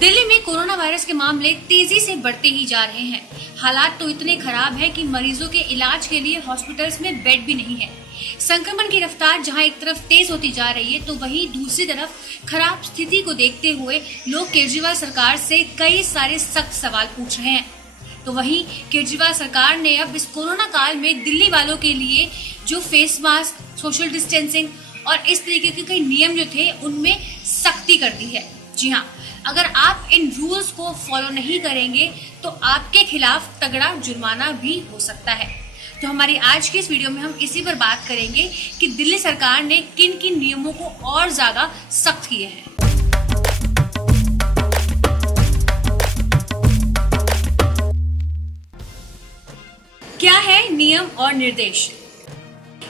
दिल्ली में corona virus के मामले तेजी से बढ़ते ही जा रहे हैं। हालात तो इतने खराब हैं कि मरीजों के इलाज के लिए हॉस्पिटल्स में बेड भी नहीं है। संक्रमण की रफ्तार जहां एक तरफ तेज होती जा रही है, तो वहीं दूसरी तरफ खराब स्थिति को देखते हुए लोग केजरीवाल सरकार से कई सारे सख्त सवाल पूछ रहे हैं। तो वहीं केजरीवाल सरकार ने अब इस कोरोना काल में दिल्ली वालों के लिए जो फेस मास्क, सोशल डिस्टेंसिंग और इस तरीके के कई नियम जो थे उनमें सख्ती कर दी है। जी हाँ, अगर आप इन रूल्स को फॉलो नहीं करेंगे तो आपके खिलाफ तगड़ा जुर्माना भी हो सकता है। तो हमारी आज की इस वीडियो में हम इसी पर बात करेंगे कि दिल्ली सरकार ने किन किन नियमों को और ज्यादा सख्त किए हैं। क्या है नियम और निर्देश?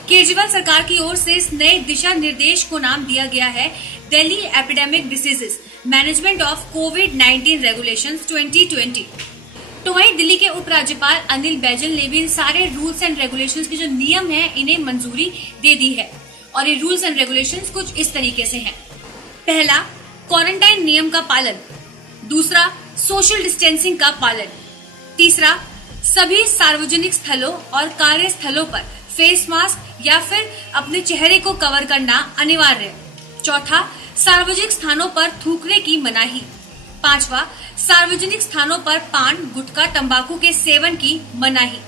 केजरीवाल सरकार की ओर से इस नए दिशा निर्देश को नाम दिया गया है Delhi epidemic diseases management of covid regulations 2020। तो वहीं दिल्ली के उपराज्यपाल अनिल बैजल ने भी इन सारे रूल्स एंड रेगुलेशंस के जो नियम हैं इन्हें मंजूरी दे दी है। और ये रूल्स एंड रेगुलेशंस कुछ इस तरीके से हैं। पहला, क्वारंटाइन नियम का पालन। दूसरा, सोशल डिस्टेंसिंग का पालन। तीसरा, सभी सार्वजनिक स्थलों और कार्यस्थलों पर फेस मास्क या फिर अपने चेहरे को कवर करना अनिवार्य। चौथा, सार्वजनिक स्थानों पर थूकने की मनाही। पांचवा, सार्वजनिक स्थानों पर पान, गुटखा, तंबाकू के सेवन की मनाही।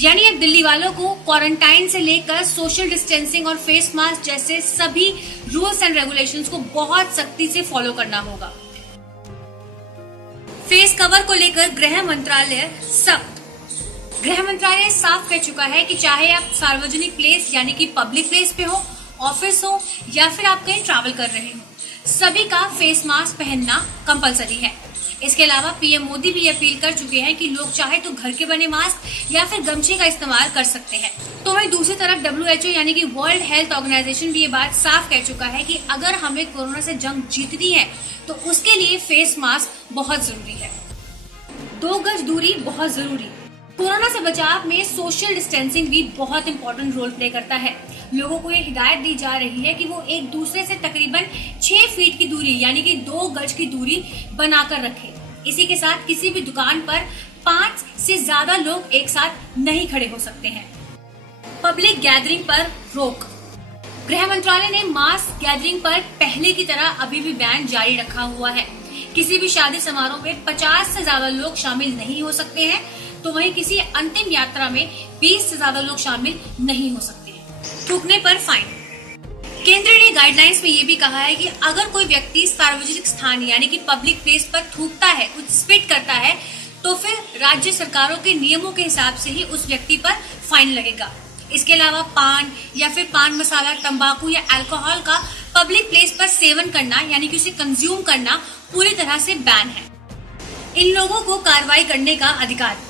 यानी अब दिल्ली वालों को क्वारंटाइन से लेकर सोशल डिस्टेंसिंग और फेस मास्क जैसे सभी रूल्स एंड रेगुलेशंस को बहुत सख्ती से फॉलो करना होगा। फेस कवर को लेकर गृह मंत्रालय सख्त। गृह मंत्रालय साफ कह चुका है कि चाहे आप सार्वजनिक प्लेस यानी कि पब्लिक प्लेस पे हो, ऑफिस हो या फिर आप कहीं ट्रैवल कर रहे हो, सभी का फेस मास्क पहनना कंपलसरी है। इसके अलावा पीएम मोदी भी अपील कर चुके हैं कि लोग चाहे तो घर के बने मास्क या फिर गमछे का इस्तेमाल कर सकते हैं। तो वहीं दूसरी तरफ WHO यानी कि वर्ल्ड हेल्थ ऑर्गेनाइजेशन भी ये बात साफ कह चुका है कि अगर हमें कोरोना से जंग जीतनी है तो उसके लिए फेस मास्क बहुत जरूरी है। 2 गज दूरी बहुत जरूरी। कोरोना से बचाव में सोशल डिस्टेंसिंग भी बहुत इंपॉर्टेंट रोल प्ले करता है। लोगों को ये हिदायत दी जा रही है कि वो एक दूसरे से तकरीबन 6 फीट की दूरी यानी कि 2 गज की दूरी बनाकर रखें। इसी के साथ किसी भी दुकान पर 5 से ज्यादा लोग एक साथ नहीं खड़े हो सकते हैं। पब्लिक गैदरिंग पर रोक। गृह मंत्रालय ने मास गैदरिंग पर पहले की तरह अभी भी बैन जारी रखा हुआ है। किसी भी शादी समारोह में 50 से ज्यादा लोग शामिल नहीं हो सकते हैं। तो वहीं किसी अंतिम यात्रा में 20 से ज्यादा लोग शामिल नहीं हो सकते हैं। थूकने पर फाइन। केंद्र ने गाइडलाइंस में ये भी कहा है कि अगर कोई व्यक्ति सार्वजनिक स्थान यानी कि पब्लिक प्लेस पर थूकता है, कुछ स्पिट करता है, तो फिर राज्य सरकारों के नियमों के हिसाब से ही उस व्यक्ति पर फाइन लगेगा। इसके अलावा पान या फिर पान मसाला, तंबाकू या अल्कोहल का पब्लिक प्लेस पर सेवन करना यानी कि उसे कंज्यूम करना पूरी तरह से बैन है। इन लोगों को कार्रवाई करने का अधिकार।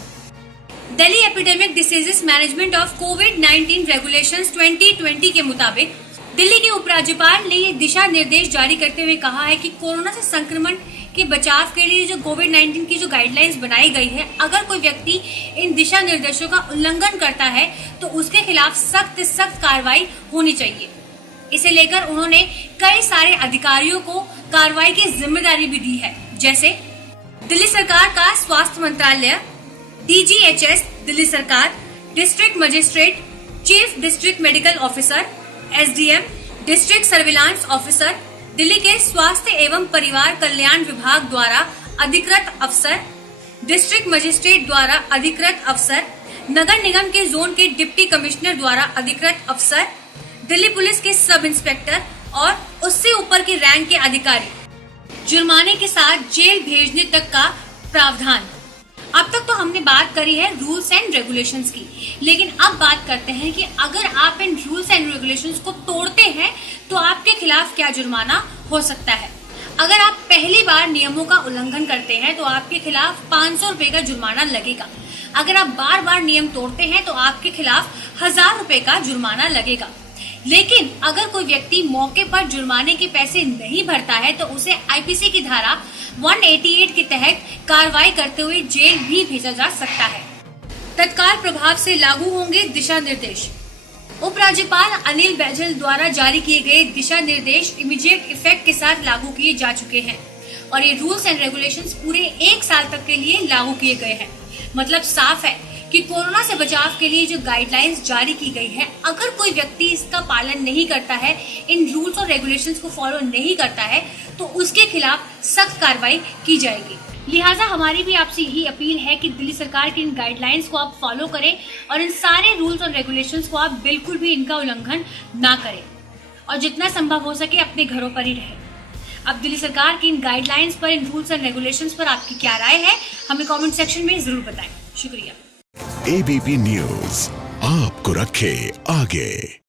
Delhi epidemic diseases management of covid regulations 2020 के मुताबिक दिल्ली के उपराज्यपाल ने ये दिशा निर्देश जारी करते हुए कहा है कि कोरोना से संक्रमण के बचाव के लिए जो कोविड-19 की जो गाइडलाइंस बनाई गई है, अगर कोई व्यक्ति इन दिशा निर्देशों का उल्लंघन करता है तो उसके खिलाफ सख्त कार्रवाई होनी चाहिए। इसे लेकर उन्होंने कई सारे अधिकारियों को कार्रवाई की जिम्मेदारी भी दी है, जैसे दिल्ली सरकार का स्वास्थ्य मंत्रालय, DGHS दिल्ली सरकार, district magistrate, chief district medical officer, SDM, district surveillance officer, Delhi के स्वास्थ्य एवं परिवार कल्याण विभाग द्वारा अधिकृत अफसर, डिस्ट्रिक्ट मजिस्ट्रेट द्वारा अधिकृत अफसर, नगर निगम के जोन के डिप्टी कमिश्नर द्वारा अधिकृत अफसर, दिल्ली पुलिस के सब इंस्पेक्टर और उससे ऊपर के रैंक के अधिकारी। जुर्माने के साथ जेल भेजने तक का प्रावधान। अब तक तो हमने बात करी है रूल्स एंड रेगुलेशंस की, लेकिन अब बात करते हैं कि अगर आप इन रूल्स एंड रेगुलेशंस को तोड़ते हैं तो आपके खिलाफ क्या जुर्माना हो सकता है। अगर आप पहली बार नियमों का उल्लंघन करते हैं तो आपके खिलाफ 500 रुपए का जुर्माना लगेगा। अगर आप बार बार नियम तोड़ते हैं तो आपके खिलाफ 1000 रुपए का जुर्माना लगेगा। लेकिन अगर कोई व्यक्ति मौके पर जुर्माने के पैसे नहीं भरता है तो उसे आईपीसी की धारा 188 के तहत कार्रवाई करते हुए जेल भी भेजा जा सकता है। तत्काल प्रभाव से लागू होंगे दिशा निर्देश। उपराज्यपाल अनिल बैजल द्वारा जारी किए गए दिशा निर्देश इमीडिएट इफेक्ट के साथ लागू किए जा चुके हैं। और ये रूल्स एंड रेगुलेशंस पूरे 1 साल तक के लिए लागू किए गए हैं। मतलब साफ है कि कोरोना से बचाव के लिए जो गाइडलाइंस जारी की गई है, अगर कोई व्यक्ति इसका पालन नहीं करता है, इन रूल्स और रेगुलेशंस को फॉलो नहीं करता है, तो उसके खिलाफ सख्त कार्रवाई की जाएगी। लिहाजा हमारी भी आपसे यही अपील है कि दिल्ली सरकार की इन गाइडलाइंस को आप फॉलो करें और इन सारे रूल्स और रेगुलेशंस को आप बिल्कुल भी इनका उल्लंघन ना करें और जितना संभव हो सके अपने घरों पर ही रहें। अब दिल्ली सरकार की इन गाइडलाइंस पर, इन रूल्स एंड रेगुलेशंस पर आपकी क्या राय है, हमें कमेंट सेक्शन में जरूर बताएं। शुक्रिया। ABP न्यूज आपको रखे आगे।